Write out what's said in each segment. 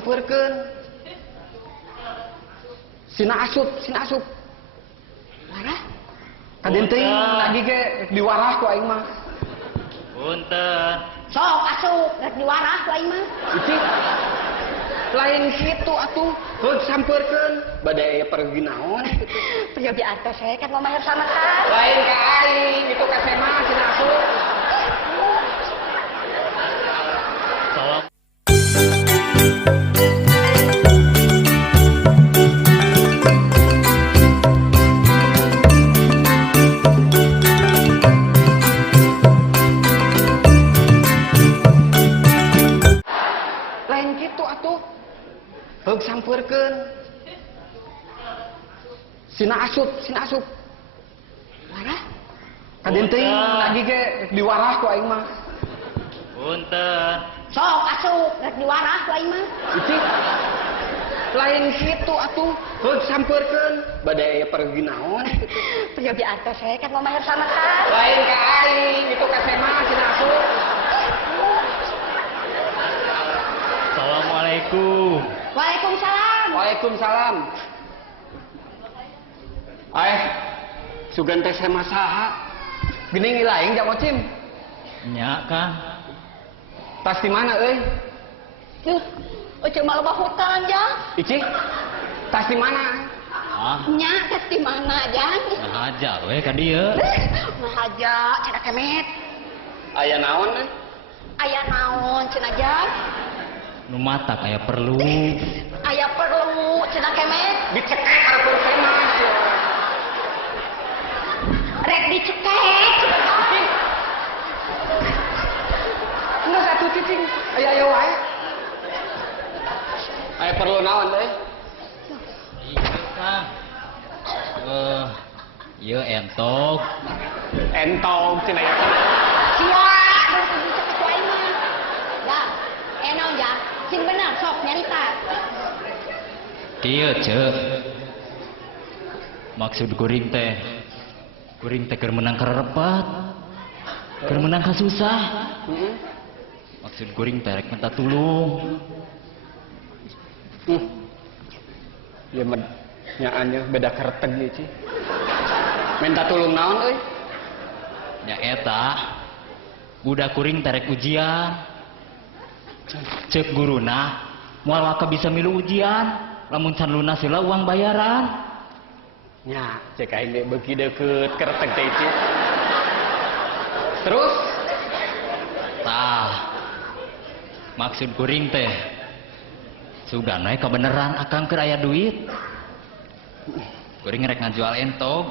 sampeurkeun. Sina asup. Warah? Kaden teuing lagi ge diwarah ku aing mah. Punten. Sok asup, rek diwarah ku aing mah. Ici lain kitu atuh. Heug sampeurkeun bade aya pergi naon kitu. Pergi atas saya kan mau mahir sama kan. Lain ka aing, itu ka Sema sina asup. Salam. Lain kitu atuh. Heug sampeurkeun. Sina asup. Warah? Kaden teuing lagi ge diwarah ku aing mah. Punten. Sok asup, rek diwarah ku aing mah. Ici lain kitu atuh. Heug sampeurkeun bade aya pergi naon kitu. Pergi atas saya kan mau mahir sama kan. Lain ka aing, itu ka Sema sina asup. Assalamualaikum. Waalaikumsalam. Waalaikumsalam. Sugan teh Sema saha? Geuning ilaing jak mocim. Nya Kang. Tas di mana euy? Cuma loba hutan ya. Ici. Tas di mana? Ah, Nya tes di mana Jang? nah aja we ka dieu. Nah aja cenah kemet. Aya naon euy? Aya naon cenah Jang? Nu matak aya perlu. Aya perlu cenah kemet. Dicekek hareupeun Sema. Rek dicekek. Enggak satu cicing. Aya wae. Aya perlu naon euy? Iya Kang. Ieu entok. Entong cenah ya. Sia, baru dicekek ku aing mah. Ya, naon Jang? Sing bener sok nyarita. Kieu ceuk. Maksud kuring teh keur menang karerepat. Keur menang ka susah. Heeh. Maksud kuring teh rek minta tulung. Ya med nyaannya beda kereteg ieu Ci. Minta tulung naon euy? Nya eta budak kuring teh rek ujian. Ceuk guruna moal waka bisa milu ujian lamun can lunas heula uang bayaran. Nya, cek aing ge beuki deukeut kereteg teh Ci. Terus Tah, maksud kuring teh sugan we kabeneran akang keur aya duit. Kuring rek ngajual entog.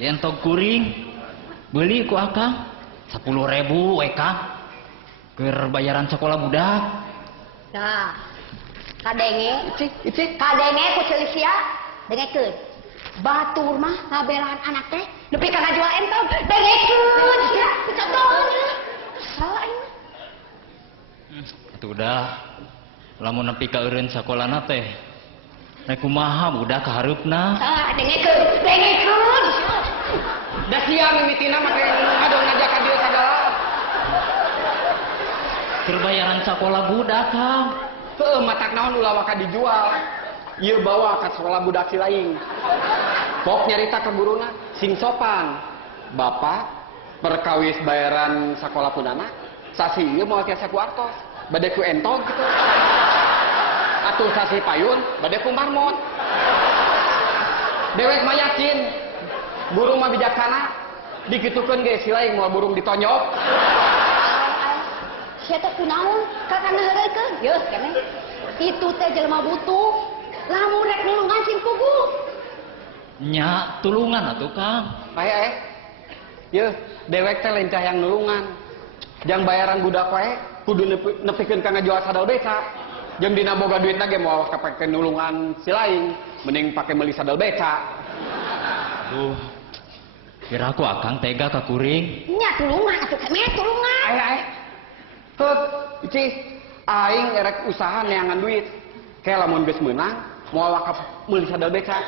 Entog kuring beuli ku akang 10.000 we Kang. Keur bayaran sekolah budak. Nah, kadenge, Ici. kadenge ku ceulis sia dengekeun. Batur mah ngabelaan anak teh nepi ka ngajual entong dengekeun sia contohnya. Salah aing mah. Atuh udah lamun nepi ka eureun sakolana teh rek kumaha budak ka hareupna. Dengekeun. Da sia mimitina make ngadon aja ka dieu sagala. Keur bayaran sekolah budak Kang. Heueuh matak naon ulah waka dijual. Ieu bawa ka sekolah budak si laing. Pok nyarita ke guruna sing sopan. Bapak perkawis bayaran sekolah punana sasi ieu moal tiasa ku artos. Bade ku entog gitu. Atuh sasi payun bade ku marmot. Dewek mah yakin burung mah bijaksana. Dikitukeun ge si laing moal burung ditonyok. Sia teh kunaon? Kakana heureukeun. Yeuh keneh. Itu teh jelema butuh. Lamun rek nulungan sing pugu. Nya tulungan atuh Kang. Yeuh, dewek teh lain cah yang nulungan. Jang bayaran budak wae kudu nepikeun ka ngajual sadal beca. Jeung dina boga duitna ge moal kapake nulungan si laing, mending pake meuli sadal beca. Aduh. Kira aku akang tega ka kuring. Nya tulungan atuh kemet tulungan. Heug, Ici, aing erek usaha neangan duit. Kayak lamun geus meunang, moal wakaf meuli sadal beca.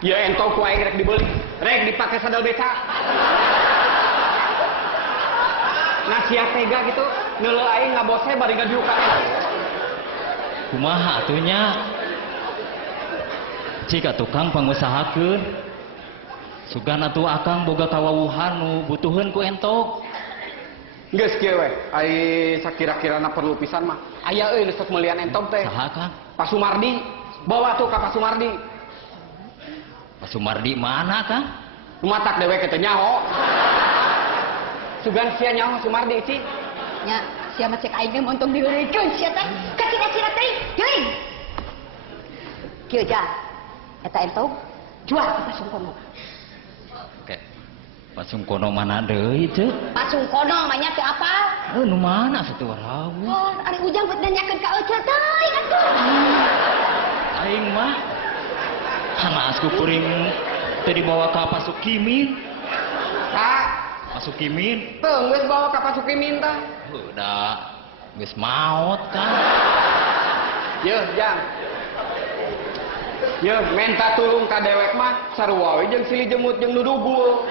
Ya entong ku aing rek dibeli, rek dipake sadal beca. Nah sia tega gitu. Neuleuh aing ngabose bari ngaju ka entok. Kumaha atunya? Jika tukang pangusahakeun. Sugan atuh akang boga kawawuhan nu butuheun ku entok. Geus kieu we, ai sakira-kirana perlu pisan mah. Aya euy nu sok meuliean entok teh. Saha Kang? Pak Sumardi. Bawa tuh ka Pak Sumardi. Pak Sumardi mana Kang? Matak dewe kita nyaho. Sugan sia nyaho Sumardi ci. Nya, sia mah cek aing ge montong diheureukeun sia teh. Ka cina-cina teh, yeuing. Kieu ja. Eta entok jual ka pasungkono. Oke. Pasungkono mana deui teh? Pasungkono mah nya teu apal. Nu mana satu rawu? Oh, ari ujang buat nanyakeun ka Ece teh atuh. Aing mah hanasku kuring teu dibawa ka Pasukimin. Ka, Pasukimin teu geus bawa ka Pak Sukimin tah. udah geus maot kan. Yeuh, Jang. Yeuh, minta tulung ka dewek mah sarua we jeung silih jemut jeung nu dugul.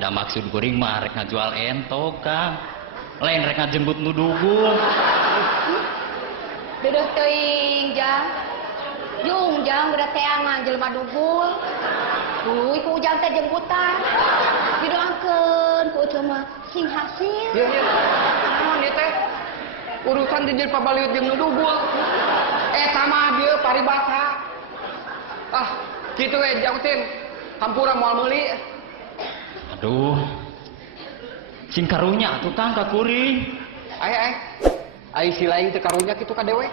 Da maksud kuring mah rek ngajual entok Kang. Lain rek ngajemput nu dugul. Deudeuk teuing jang. Jung jang berat teangan jelema dugul. Uy ku ujang teh jemputan. Didoakeun ku Ece mah sing hasil. Yeuh, yeuh. Naon ieu teh? Urusan dijil pabaliut jeung nu dugul. Eta mah dieu paribasa. Ah, kitu we Jang Utin. Hampura moal meuli. Aduh. Sing karunya atuh Kang ka kuring. Ai. Ai si lain teu karunya kitu ka dewe.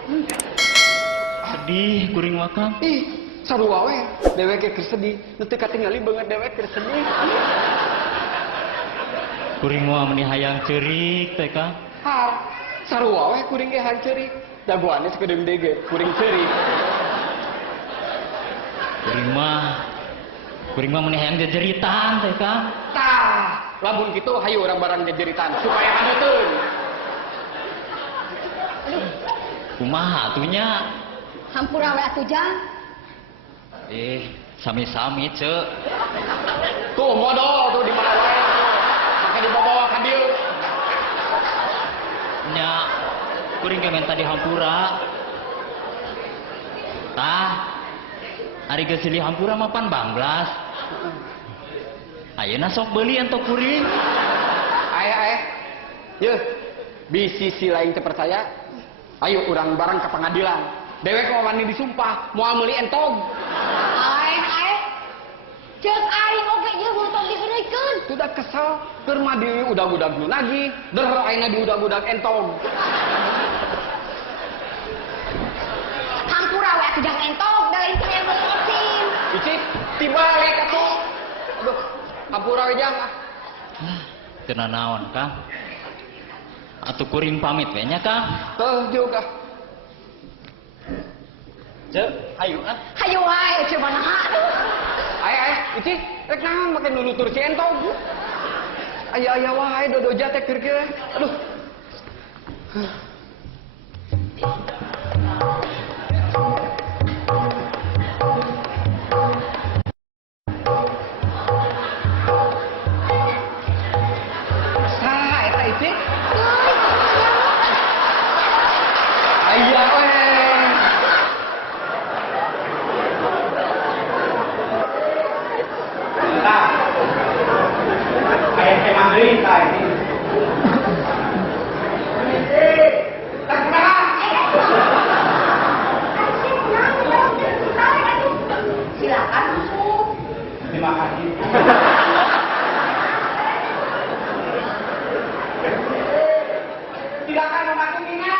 Sedih kuring mah Kang. Ih, sarua we. Dewe ge keur sedih. Nu teu katingali beungeut dewe keur sedih. Kuring mah meni hayang ceurik teh Kang. Har, sarua we kuring ge hanceurik. Jagoannya sekedem dege, kuring ceurik. Kuring mah meni hayang jejeritan teh Kang. Tah, lamun kitu hayu urang barang jejeritan supaya hadeuteun. Kumaha atunya? Hampura we atuh jang. Sami-sami ceuk. Tuh modal tuh di mana wae tuh. Make dibawa ka dieu. Nya kuring ge menta di hampura. Tah, ari geus silih hampura mah pan banglas. Ayeuna sok beuli entok kuring. Aya. Yeuh, bisi si lain teu percaya. Ayo urang bareng ka pengadilan. Dewek mah wani disumpah moal meuli entog. Ae. Ceuk aing oge ieu montong diheureukeun. Sudah kesel keur mah di udag-udag nu nagih, der ayeuna di udag-udag entog. Hampura we atuh jang entok da lain teh yang mesin. Icik, tibalik atuh. Aduh, hampura we Jang. Teu nanaon Kang. Atuh kuring pamit we nya Kang. Teuh juga. Ceuk, hayu ah. Hayu wae Ece mah naha atuh. Aya, Icik, rek naon make nunutur si entog. Aya wae dodoja teh keur kieu. Aduh. Saha eta Icik? Aya we. Kayak mangling kayak ini. Silakan masuk. Terima kasih. Silakan membantu Mina.